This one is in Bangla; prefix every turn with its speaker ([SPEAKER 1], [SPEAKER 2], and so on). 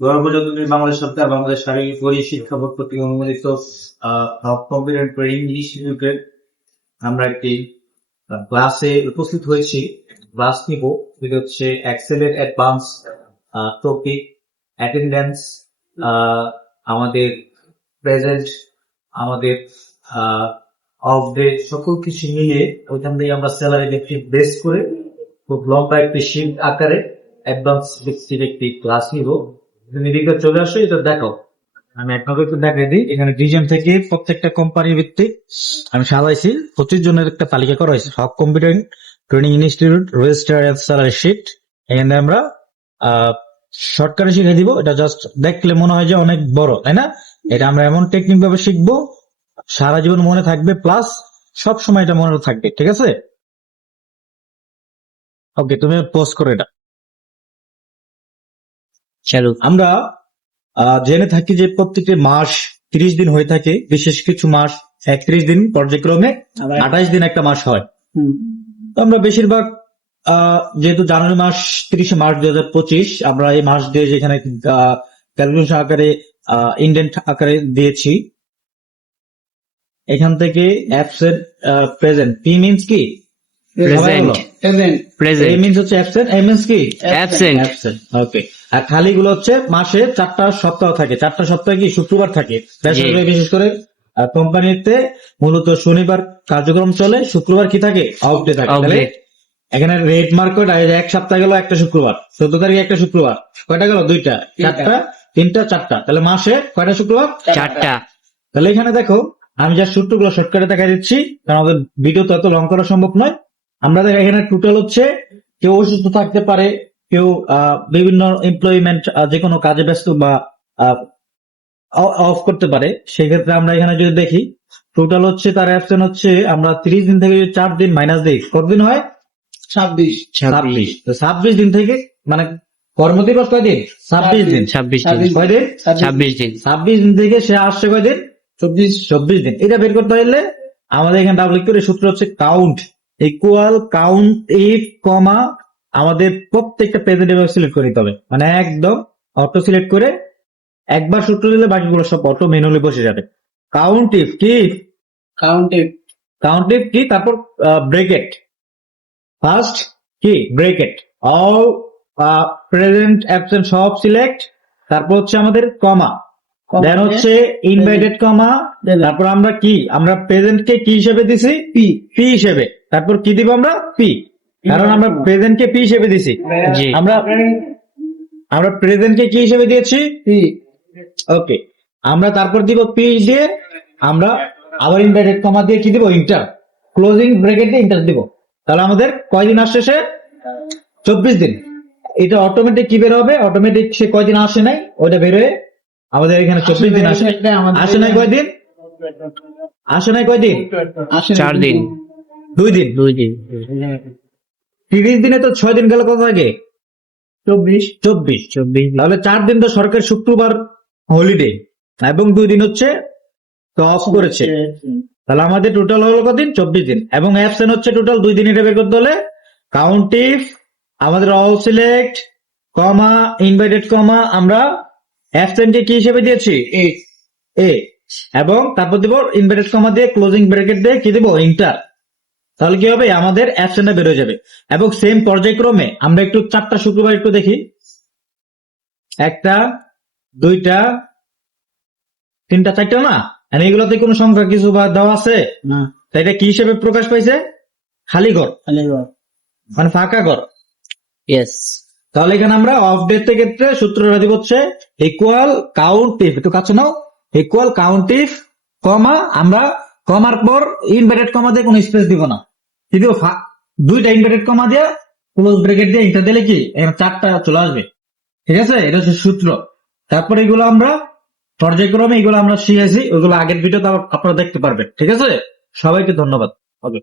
[SPEAKER 1] গর্ভজাতনী বাংলাদেশ সরকার, বাংলাদেশ শারীরিক শিক্ষা বোর্ড কর্তৃক অনুমোদিত কম্পিউটার ট্রেনিং ইনস্টিটিউটের আমরা একটি ক্লাসে উপস্থিত হয়েছি। ক্লাস নিব। যেটা হচ্ছে এক্সেলের অ্যাডভান্স টপিক অ্যাটেন্ডেন্স আমাদের প্রেজেন্ট আমাদের অফ ডে সকল কিছু মিলিয়ে ওইখান থেকে আমরা স্যালারি দেখি বেস করে খুব লম্বা একটি শিট আকারে অ্যাডভান্স ভিত্তির একটি ক্লাস নিব। তুমি এদিকে চলে আসো, এটা দেখো আমি আপনাকে একটু দেখাই দিই। এখানে ডিজাইন থেকে প্রত্যেকটা কোম্পানি ভিত্তিক আমি সাজাইছি। পঁচিশ জনের একটা তালিকা করা হয়েছে। সব computer training institute register salary sheet এখানে আমরা শর্টকাটে শিখে দিব। এটা জাস্ট দেখলে মনে হয় যে অনেক বড়, তাই না? এটা আমরা এমন টেকনিক ভাবে শিখব, সারা জীবন মনে থাকবে প্লাস সব সময় এটা মনে থাকবে, ঠিক আছে? ওকে তুমি পোস্ট করো এটা আমরা জেনে থাকি যে প্রত্যেকটি মাস তিরিশ দিন হয়ে থাকে বিশেষ কিছু মাস একত্রিশ দিন পর্যায়ক্রমে আঠাইশ দিন একটা মাস হয়। তো আমরা বেশিরভাগ যেহেতু জানুয়ারি মাস তিরিশে মার্চ দুই হাজার পঁচিশ আমরা এই মাস দিয়ে যেখানে ক্যালকুলেশন আকারে ইন্ডেন্ট আকারে দিয়েছি এখান থেকে অ্যাপস এর প্রেজেন্ট পি মিনস কি?
[SPEAKER 2] Present.
[SPEAKER 1] এই
[SPEAKER 2] প্রেজেন্ট
[SPEAKER 1] মিনস হচ্ছে অ্যাবসেন্ট এই মিনস কি
[SPEAKER 2] অ্যাবসেন্ট
[SPEAKER 1] অ্যাবসেন্ট ওকে আর খালিগুলো হচ্ছে মাসে চারটা সপ্তাহ থাকে। চারটা সপ্তাহে কি শুক্রবার থাকে? বেসরকারি বিশেষ করে কোম্পানিতে মূলত শনিবার কার্যক্রম চলে শুক্রবার কি থাকে? অফ ডে থাকে। তাহলে এখানে রেড মার্কেট এক সপ্তাহ গেল একটা শুক্রবার। চোদ্দ তারিখে একটা শুক্রবার। কয়টা গেল? দুইটা। চারটা? তিনটা চারটা। তাহলে মাসে কয়টা শুক্রবার?
[SPEAKER 2] চারটা।
[SPEAKER 1] তাহলে এখানে দেখো আমি যা সূত্রগুলো শর্টকাটে দেখা দিচ্ছি কারণ আমাদের ভিডিও তো এত লং করা সম্ভব নয় আমরা দেখ এখানে টোটাল হচ্ছে কেউ অসুস্থ থাকতে পারে কেউ বিভিন্ন এমপ্লয়মেন্ট যে কোনো কাজে ব্যস্ত বা অফ করতে পারে। সেক্ষেত্রে আমরা এখানে যদি দেখি টোটাল হচ্ছে তার অ্যাবসেন্ট হচ্ছে আমরা ত্রিশ দিন থেকে যদি চার দিন মাইনাস দিই কতদিন হয়?
[SPEAKER 3] ছাব্বিশ।
[SPEAKER 1] ছাব্বিশ। তো ছাব্বিশ দিন থেকে মানে কর্মদিবস কয়দিন ছাব্বিশ দিন
[SPEAKER 2] ছাব্বিশ দিন।
[SPEAKER 3] ছাব্বিশ।
[SPEAKER 1] কয়দিন
[SPEAKER 2] ছাব্বিশ দিন।
[SPEAKER 1] ছাব্বিশ দিন। থেকে সে আসছে কয়দিন
[SPEAKER 3] চব্বিশ।
[SPEAKER 1] চব্বিশ দিন। এটা বের করতে হলে আমাদের এখানে ডাবল করে সূত্র হচ্ছে count equal count if comma আমাদের প্রত্যেকটা প্রেজেন্ট সিলেক্ট করে দিতে হবে। মানে একদম অটো সিলেক্ট করে একবার সূত্র দিলে বাকিগুলো সব অটো মেনুলি বসে যাবে। কাউন্ট ইফ কি?
[SPEAKER 3] কাউন্টে
[SPEAKER 1] কাউন্ট ইফ কি? তারপর ব্রেকেট ফার্স্ট কি? ব্রেকেট অল প্রেজেন্ট অ্যাবসেন্ট সব সিলেক্ট তারপর হচ্ছে আমাদের কমা দেন হচ্ছে ইনভাইটেড কমা তারপর আমরা কি? আমরা প্রেজেন্ট কে কি হিসেবে দিছি?
[SPEAKER 3] পি
[SPEAKER 1] পি হিসেবে। তারপর কি দিব আমরা? পি কারণ আমরা প্রেজেন্ট কে পি হিসেবে দিছি। আমরা আমরা প্রেজেন্ট কে কি হিসেবে দিয়েছি?
[SPEAKER 3] পি
[SPEAKER 1] ওকে আমরা তারপর দিব পি দিয়ে আমরা আবার ইনভাইটেড কমা দিয়ে কি দিব? ইন্টার ক্লোজিং ব্রেকেট দিয়ে ইন্টার দিব। তাহলে আমাদের কয়দিন আসছে সে? চব্বিশ দিন। এটা অটোমেটিক কি বের হবে? অটোমেটিক সে কয়দিন আসে নাই? ওটা বেরোয় আমাদের এখানে চব্বিশ দিন আসে আসে নাই কয়দিন? আসে নাই কয়দিন?
[SPEAKER 2] চার দিন।
[SPEAKER 1] দুই দিন?
[SPEAKER 2] দুই দিন
[SPEAKER 1] তিরিশ দিনে তো ছয় দিন গেল কত থাকে
[SPEAKER 3] চব্বিশ।
[SPEAKER 1] চব্বিশ।
[SPEAKER 2] চব্বিশ
[SPEAKER 1] তাহলে চার দিন তো সরকার শুক্রবার হলিডে এবং দুই দিন হচ্ছে অফ করেছে। তাহলে আমাদের টোটাল হলো কদিন চব্বিশ দিন। এবং অ্যাবসেন্ট হচ্ছে টোটাল দুই দিন এটা বের করতে হলে কাউন্টিভ আমাদের all select comma invited comma আমরা অ্যাবসেন্টে কি হিসেবে দিয়েছি? এ এবং তারপর দিব ইনভাইটেড কমা দিয়ে ক্লোজিং ব্র্যাকেট দিয়ে কি দিব? ইন্টার তাহলে কি হবে? আমাদের অ্যাবসেন্টটা বেরোয় যাবে। এবং সেম পর্যায়ক্রমে আমরা একটু চারটা শুক্রবার একটু দেখি। একটা দুইটা তিনটা চারটা না? এগুলোতে কোনো সংখ্যা কিছু বা দেওয়া আছে?
[SPEAKER 3] না।
[SPEAKER 1] তা এটা কি হিসেবে প্রকাশ পাইছে? খালি ঘর।
[SPEAKER 3] খালি ঘর।
[SPEAKER 1] মানে ফাঁকা ঘর।
[SPEAKER 2] ইয়েস
[SPEAKER 1] তাহলে এখানে আমরা অফ ডেট ক্ষেত্রে সূত্রটা দিব হচ্ছে ইকুয়াল কাউন্ট ইফ একটু কাছে নাও। ইকুয়াল কাউন্ট ইফ কমা আমরা কমার পর ইনভার্টেড কমা দিয়ে কোনো স্পেস দিব না। কিন্তু দুইটা ইনভার্টেড কমা দিয়ে ক্লোজ ব্রেকেট দিয়ে এটা দিলে কি চারটা চলে আসবে। ঠিক আছে? এটা হচ্ছে সূত্র। তারপর এগুলো আমরা পর্যায়ক্রমে এগুলো আমরা শিখেছি, ওগুলো আগের ভিডিওতে আপনারা দেখতে পারবেন। ঠিক আছে? সবাইকে ধন্যবাদ। ওকে।